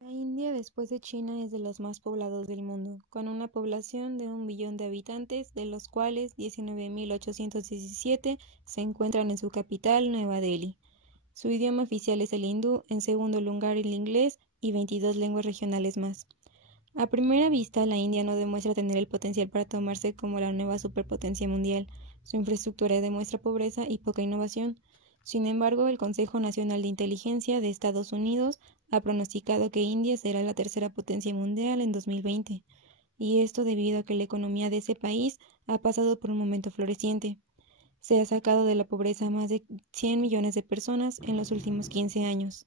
La India, después de China, es de los más poblados del mundo, con una población de 1 billón de habitantes, de los cuales 19.817 se encuentran en su capital, Nueva Delhi. Su idioma oficial es el hindú, en segundo lugar el inglés y 22 lenguas regionales más. A primera vista, la India no demuestra tener el potencial para tomarse como la nueva superpotencia mundial. Su infraestructura demuestra pobreza y poca innovación. Sin embargo, el Consejo Nacional de Inteligencia de Estados Unidos ha pronosticado que India será la tercera potencia mundial en 2020, y esto debido a que la economía de ese país ha pasado por un momento floreciente. Se ha sacado de la pobreza a más de 100 millones de personas en los últimos 15 años.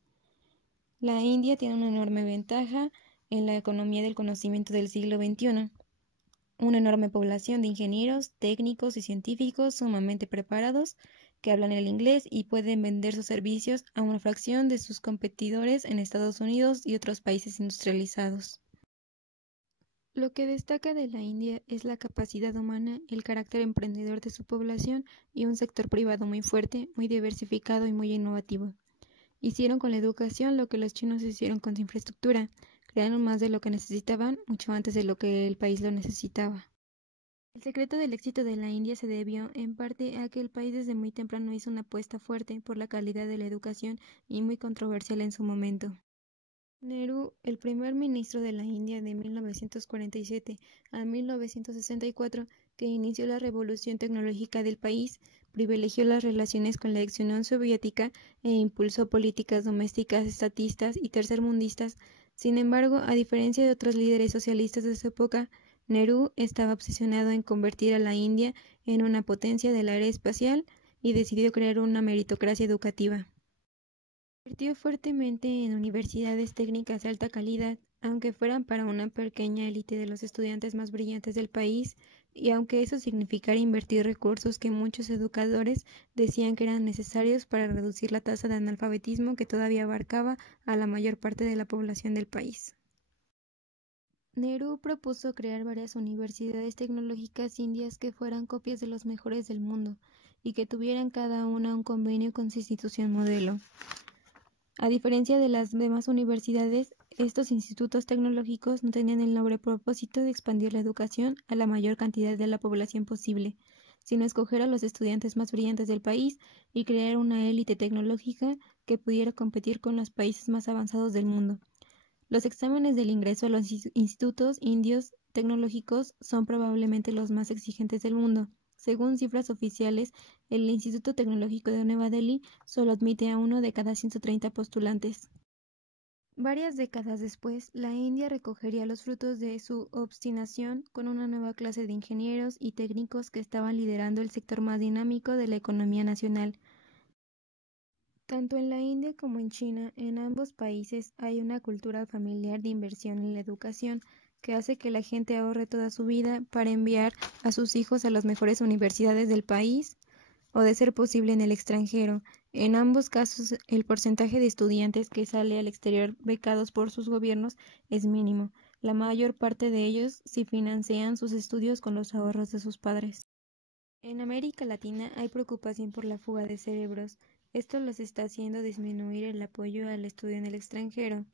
La India tiene una enorme ventaja en la economía del conocimiento del siglo XXI, una enorme población de ingenieros, técnicos y científicos sumamente preparados que hablan el inglés y pueden vender sus servicios a una fracción de sus competidores en Estados Unidos y otros países industrializados. Lo que destaca de la India es la capacidad humana, el carácter emprendedor de su población y un sector privado muy fuerte, muy diversificado y muy innovativo. Hicieron con la educación lo que los chinos hicieron con su infraestructura, crearon más de lo que necesitaban, mucho antes de lo que el país lo necesitaba. El secreto del éxito de la India se debió, en parte, a que el país desde muy temprano hizo una apuesta fuerte por la calidad de la educación y muy controversial en su momento. Nehru, el primer ministro de la India de 1947 a 1964, que inició la revolución tecnológica del país, privilegió las relaciones con la ex Unión Soviética e impulsó políticas domésticas estatistas y tercermundistas. Sin embargo, a diferencia de otros líderes socialistas de su época, Nehru estaba obsesionado en convertir a la India en una potencia del área espacial y decidió crear una meritocracia educativa. Invirtió fuertemente en universidades técnicas de alta calidad, aunque fueran para una pequeña élite de los estudiantes más brillantes del país, y aunque eso significara invertir recursos que muchos educadores decían que eran necesarios para reducir la tasa de analfabetismo que todavía abarcaba a la mayor parte de la población del país. Nehru propuso crear varias universidades tecnológicas indias que fueran copias de los mejores del mundo y que tuvieran cada una un convenio con su institución modelo. A diferencia de las demás universidades, estos institutos tecnológicos no tenían el noble propósito de expandir la educación a la mayor cantidad de la población posible, sino escoger a los estudiantes más brillantes del país y crear una élite tecnológica que pudiera competir con los países más avanzados del mundo. Los exámenes del ingreso a los institutos indios tecnológicos son probablemente los más exigentes del mundo. Según cifras oficiales, el Instituto Tecnológico de Nueva Delhi solo admite a 1 de cada 130 postulantes. Varias décadas después, la India recogería los frutos de su obstinación con una nueva clase de ingenieros y técnicos que estaban liderando el sector más dinámico de la economía nacional. Tanto en la India como en China, en ambos países hay una cultura familiar de inversión en la educación que hace que la gente ahorre toda su vida para enviar a sus hijos a las mejores universidades del país o, de ser posible, en el extranjero. En ambos casos, el porcentaje de estudiantes que sale al exterior becados por sus gobiernos es mínimo. La mayor parte de ellos sí financian sus estudios con los ahorros de sus padres. En América Latina hay preocupación por la fuga de cerebros. Esto los está haciendo disminuir el apoyo al estudio en el extranjero.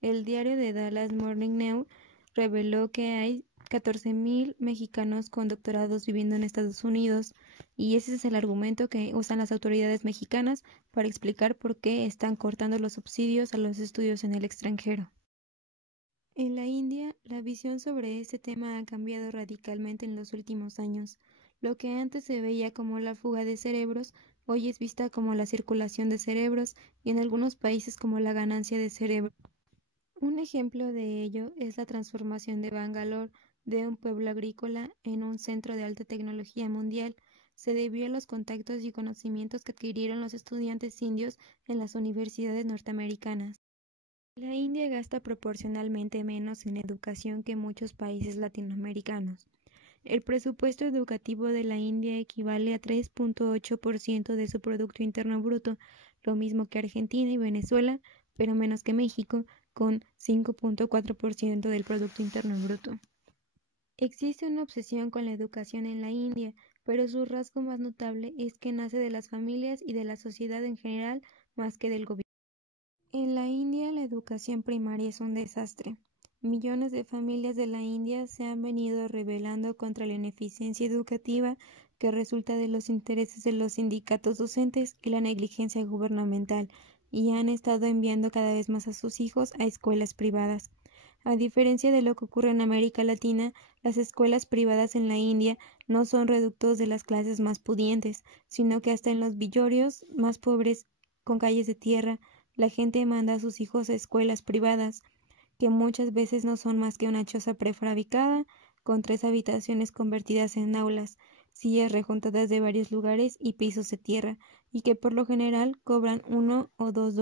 El diario The Dallas Morning News reveló que hay 14.000 mexicanos con doctorados viviendo en Estados Unidos, y ese es el argumento que usan las autoridades mexicanas para explicar por qué están cortando los subsidios a los estudios en el extranjero. En la India, la visión sobre este tema ha cambiado radicalmente en los últimos años. Lo que antes se veía como la fuga de cerebros, hoy es vista como la circulación de cerebros y en algunos países como la ganancia de cerebros. Un ejemplo de ello es la transformación de Bangalore de un pueblo agrícola en un centro de alta tecnología mundial. Se debió a los contactos y conocimientos que adquirieron los estudiantes indios en las universidades norteamericanas. La India gasta proporcionalmente menos en educación que muchos países latinoamericanos. El presupuesto educativo de la India equivale a 3.8% de su Producto Interno Bruto, lo mismo que Argentina y Venezuela, pero menos que México, con 5.4% del Producto Interno Bruto. Existe una obsesión con la educación en la India, pero su rasgo más notable es que nace de las familias y de la sociedad en general más que del gobierno. En la India, la educación primaria es un desastre. Millones de familias de la India se han venido rebelando contra la ineficiencia educativa que resulta de los intereses de los sindicatos docentes y la negligencia gubernamental, y han estado enviando cada vez más a sus hijos a escuelas privadas. A diferencia de lo que ocurre en América Latina, las escuelas privadas en la India no son reductos de las clases más pudientes, sino que hasta en los villorrios más pobres, con calles de tierra, la gente manda a sus hijos a escuelas privadas, que muchas veces no son más que una choza prefabricada, con 3 habitaciones convertidas en aulas, sillas rejuntadas de varios lugares y pisos de tierra, y que por lo general cobran $1 o $2